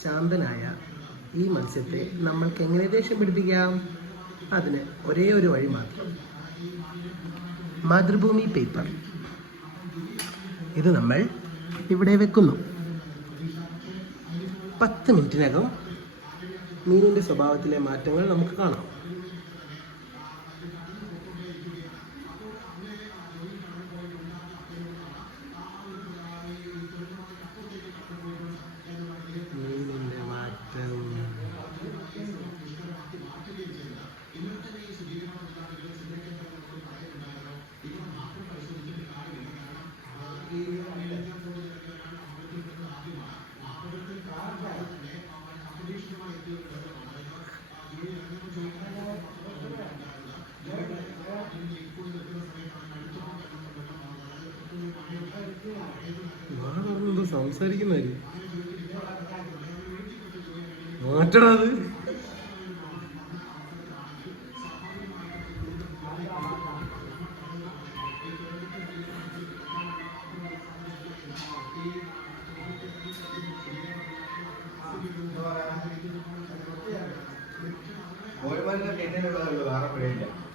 ശാന്തനായ ഈ മത്സ്യത്തെ നമ്മൾക്ക് എങ്ങനെ ദേഷ്യം പിടിപ്പിക്കാം? അതിന് ഒരേ ഒരു വഴി മാത്രം. മാതൃഭൂമി പേപ്പർ. ഇത് നമ്മൾ ഇവിടെ വെക്കുന്നു. 10 മിനിറ്റിനകം മീനിൻ്റെ സ്വഭാവത്തിലെ മാറ്റങ്ങൾ നമുക്ക് കാണാം. മീനിൻ്റെ മാറ്റം സംസാരിക്കുന്നവര് മാറ്റണത്. വേറെ